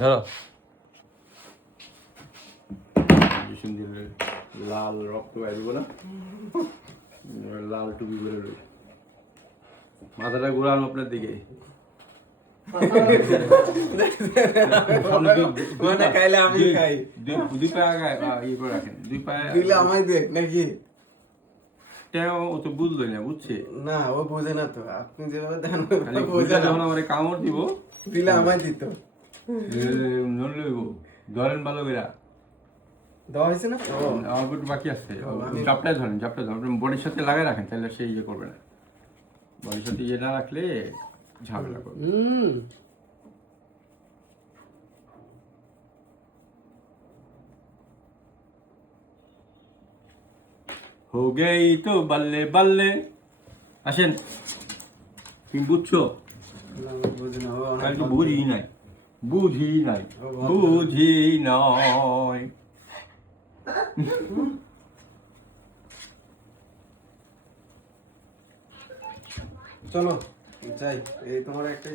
ধরো লাল রক্ত আসব না, লাল টুপি করে রয়েছে, মাথাটা ঘুরানো আপনার দিকে। খাইলে আমি খাই, দুই পায়ে ইয়ে করে রাখেন, দুই পায়ে দিলে আমায় দেখ নাকি? ও তো বুঝলো না, বুঝছে না, ও বোঝে না তো, আপনি যেভাবে দেন যখন আমার কামড় দিব দিলে আমায় দিত। ধরেন ভালো করে, দেওয়া হয়েছে না? আমার একটু বাকি আছে, জাপটায় ধরেন, জাপটায় ধরেন, আপনি বডির সাথে লাগাই রাখেন, তাহলে সে ইয়ে করবে না, বডির সাথে ইয়ে না রাখলে ঝামেলা করবে। হো গেই তো বাল্লে বাল্লে, আসেন, তুমি বুঝছো? বুঝি নাই, বুঝি নাই, বুঝি নয়। চলো যাই, এই তোমার একটা